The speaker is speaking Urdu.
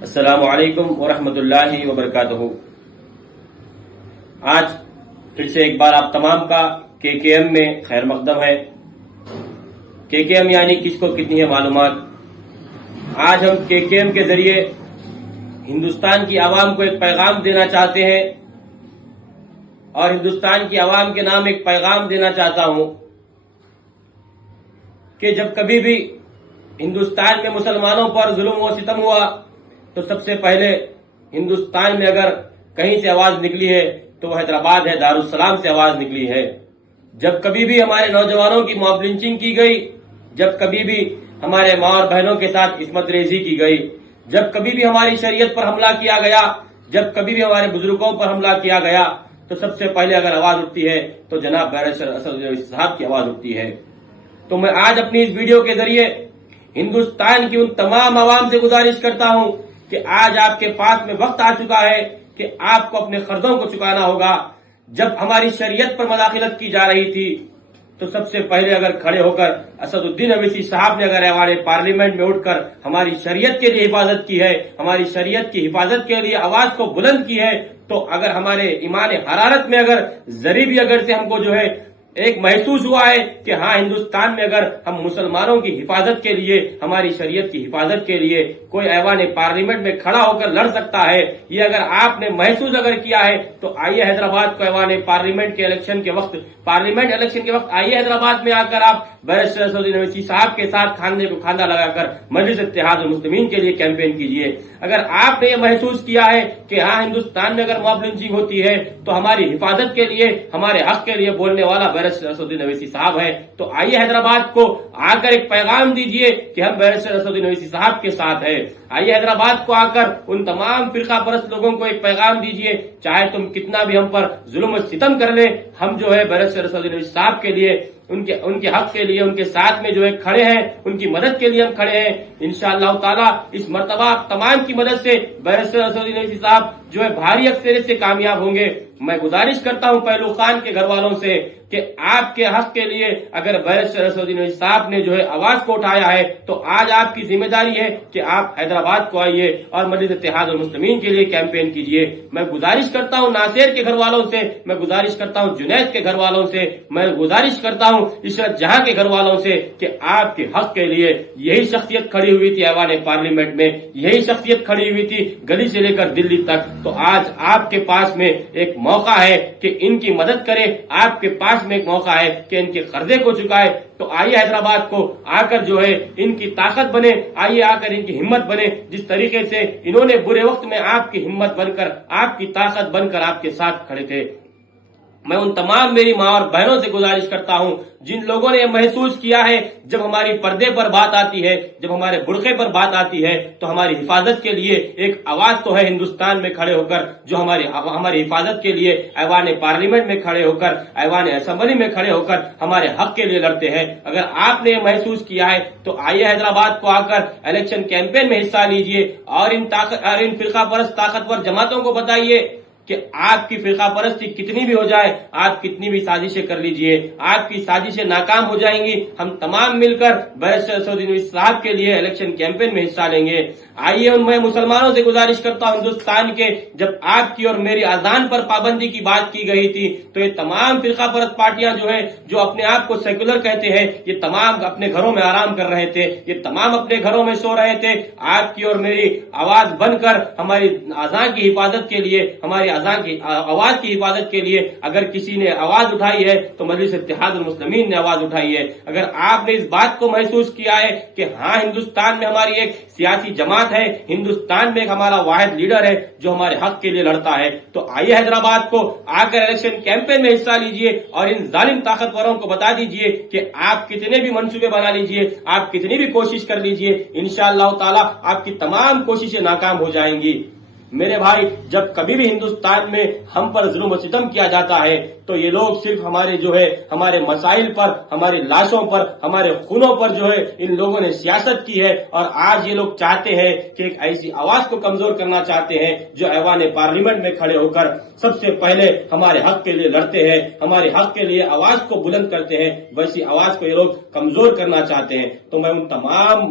السلام علیکم ورحمۃ اللہ وبرکاتہ۔ آج پھر سے ایک بار آپ تمام کا KKM میں خیر مقدم ہے۔ KKM یعنی کس کو کتنی ہے معلومات۔ آج ہم KKM کے ذریعے ہندوستان کی عوام کو ایک پیغام دینا چاہتے ہیں اور ہندوستان کی عوام کے نام ایک پیغام دینا چاہتا ہوں کہ جب کبھی بھی ہندوستان میں مسلمانوں پر ظلم و ستم ہوا تو سب سے پہلے ہندوستان میں اگر کہیں سے آواز نکلی ہے تو وہ حیدرآباد ہے، دارالسلام سے آواز نکلی ہے۔ جب کبھی بھی ہمارے نوجوانوں کی موب لنچنگ کی گئی، جب کبھی بھی ہمارے ماں اور بہنوں کے ساتھ عصمت ریزی کی گئی، جب کبھی بھی ہماری شریعت پر حملہ کیا گیا، جب کبھی بھی ہمارے بزرگوں پر حملہ کیا گیا تو سب سے پہلے اگر آواز اٹھتی ہے تو جناب بیرسٹر اسد الدین اویسی صاحب کی آواز اٹھتی ہے۔ تو میں آج اپنی اس ویڈیو کے ذریعے ہندوستان کی ان تمام عوام سے گزارش کرتا ہوں کہ آج آپ کے پاس میں وقت آ چکا ہے کہ آپ کو اپنے قرضوں کو چکانا ہوگا۔ جب ہماری شریعت پر مداخلت کی جا رہی تھی تو سب سے پہلے اگر کھڑے ہو کر اسد الدین اویسی صاحب نے اگر ہمارے پارلیمنٹ میں اٹھ کر ہماری شریعت کے لیے حفاظت کی ہے، ہماری شریعت کی حفاظت کے لیے آواز کو بلند کی ہے، تو اگر ہمارے ایمان حرارت میں اگر ذرے بھی اگر سے ہم کو جو ہے ایک محسوس ہوا ہے کہ ہاں ہندوستان میں اگر ہم مسلمانوں کی حفاظت کے لیے، ہماری شریعت کی حفاظت کے لیے کوئی ایوان پارلیمنٹ میں کھڑا ہو کر لڑ سکتا ہے، یہ اگر آپ نے محسوس اگر کیا ہے تو آئیے حیدرآباد کو ایوان پارلیمنٹ کے الیکشن کے وقت آئیے حیدرآباد میں آ کر آپ بیرسٹر اسد الدین اویسی صاحب کے ساتھ کھاندے کو کھاندہ لگا کر مجلس اتحاد المسلمین کے لیے کیمپین کیجیے۔ اگر آپ نے یہ محسوس کیا ہے کہ ہاں ہندوستان میں اگر موب لنچنگ ہوتی ہے تو ہماری حفاظت کے لیے، ہمارے حق کے لیے بولنے والا بیرسٹر اسد الدین اویسی صاحب ہے، تو آئیے حیدرآباد کو آ کر ایک پیغام دیجیے کہ ہم بیرسٹر اسد الدین اویسی صاحب کے ساتھ ہیں۔ آئیے حیدرآباد کو آ کر ان تمام فرقہ پرست لوگوں کو ایک پیغام دیجیے، چاہے تم کتنا بھی ہم پر ظلم و ستم کر لیں، ہم جو ہے بیرسٹر اسد الدین اویسی صاحب کے لیے، ان کے حق کے لیے، ان کے ساتھ میں جو ہے کھڑے ہیں، ان کی مدد کے لیے ہم کھڑے ہیں۔ انشاءاللہ تعالی اس مرتبہ تمام کی مدد سے بیرسٹر اسد الدین اویسی صاحب جو ہے بھاری اکثریت سے کامیاب ہوں گے۔ میں گزارش کرتا ہوں پہلو خان کے گھر والوں سے کہ آپ کے حق کے لیے اگر بیرسٹر اسد الدین اویسی صاحب نے جو ہے آواز کو اٹھایا ہے تو آج آپ کی ذمہ داری ہے کہ آپ حیدرآباد کو آئیے اور مجلس اتحاد المسلمین کے لیے کیمپین کیجیے۔ میں گزارش کرتا ہوں ناصر کے گھر والوں سے، میں گزارش کرتا ہوں جنید کے گھر والوں سے، میں گزارش کرتا ہوں عشرت جہاں کے گھر والوں سے کہ آپ کے حق کے لیے یہی شخصیت کھڑی ہوئی تھی ایوان پارلیمنٹ میں، یہی شخصیت کھڑی ہوئی تھی گلی سے لے کر دلی تک، تو آج آپ کے پاس میں ایک موقع ہے کہ ان کی مدد کریں، آپ کے پاس میں ایک موقع ہے کہ ان کے قرضے کو چکائے۔ تو آئیے حیدرآباد کو آ کر جو ہے ان کی طاقت بنے، آئیے آ کر ان کی ہمت بنے، جس طریقے سے انہوں نے برے وقت میں آپ کی ہمت بن کر، آپ کی طاقت بن کر آپ کے ساتھ کھڑے تھے۔ میں ان تمام میری ماں اور بہنوں سے گزارش کرتا ہوں جن لوگوں نے یہ محسوس کیا ہے جب ہماری پردے پر بات آتی ہے، جب ہمارے برقعے پر بات آتی ہے تو ہماری حفاظت کے لیے ایک آواز تو ہے ہندوستان میں کھڑے ہو کر، جو ہماری حفاظت کے لیے ایوان پارلیمنٹ میں کھڑے ہو کر، ایوان اسمبلی میں کھڑے ہو کر ہمارے حق کے لیے لڑتے ہیں۔ اگر آپ نے یہ محسوس کیا ہے تو آئیے حیدرآباد کو آ کر الیکشن کیمپین میں حصہ لیجیے اور ان فرقہ پرست طاقتور جماعتوں کو بتائیے کہ آپ کی فرقہ پرستی کتنی بھی ہو جائے، آپ کتنی بھی سازشیں کر لیجئے، آپ کی سازشیں ناکام ہو جائیں گی، ہم تمام مل کر بیرسٹر اسد الدین اویسی صاحب کے لیے الیکشن کیمپین میں حصہ لیں گے۔ آئیے میں مسلمانوں سے گزارش کرتا ہوں ہندوستان کے، جب آپ کی اور میری اذان پر پابندی کی بات کی گئی تھی تو یہ تمام فرقہ پرست پارٹیاں جو ہیں، جو اپنے آپ کو سیکولر کہتے ہیں، یہ تمام اپنے گھروں میں آرام کر رہے تھے، یہ تمام اپنے گھروں میں سو رہے تھے۔ آپ کی اور میری آواز بن کر ہماری اذان کی حفاظت کے لیے، ہماری اذان کی آواز کی حفاظت کے لیے اگر کسی نے آواز اٹھائی ہے تو مجلس اتحاد المسلمین نے آواز اٹھائی ہے۔ اگر آپ نے اس بات کو محسوس کیا ہے کہ ہاں ہندوستان میں ہماری ایک سیاسی جماعت ہے، ہندوستان میں ایک ہمارا واحد لیڈر ہے جو ہمارے حق کے لیے لڑتا ہے، تو آئیے حیدرآباد کو آ کر الیکشن کیمپین میں حصہ لیجئے اور ان ظالم طاقتوروں کو بتا دیجئے کہ آپ کتنے بھی منصوبے بنا لیجئے، آپ کتنی بھی کوشش کر لیجئے، انشاءاللہ تعالی آپ کی تمام کوششیں ناکام ہو جائیں گی۔ میرے بھائی، جب کبھی بھی ہندوستان میں ہم پر ظلم و ستم کیا جاتا ہے تو یہ لوگ صرف ہمارے مسائل پر، ہماری لاشوں پر، ہمارے خونوں پر جو ہے ان لوگوں نے سیاست کی ہے، اور آج یہ لوگ چاہتے ہیں کہ ایک ایسی آواز کو کمزور کرنا چاہتے ہیں جو ایوان پارلیمنٹ میں کھڑے ہو کر سب سے پہلے ہمارے حق کے لیے لڑتے ہیں، ہمارے حق کے لیے آواز کو بلند کرتے ہیں، ویسی آواز کو یہ لوگ کمزور کرنا چاہتے ہیں۔ تو میں ان تمام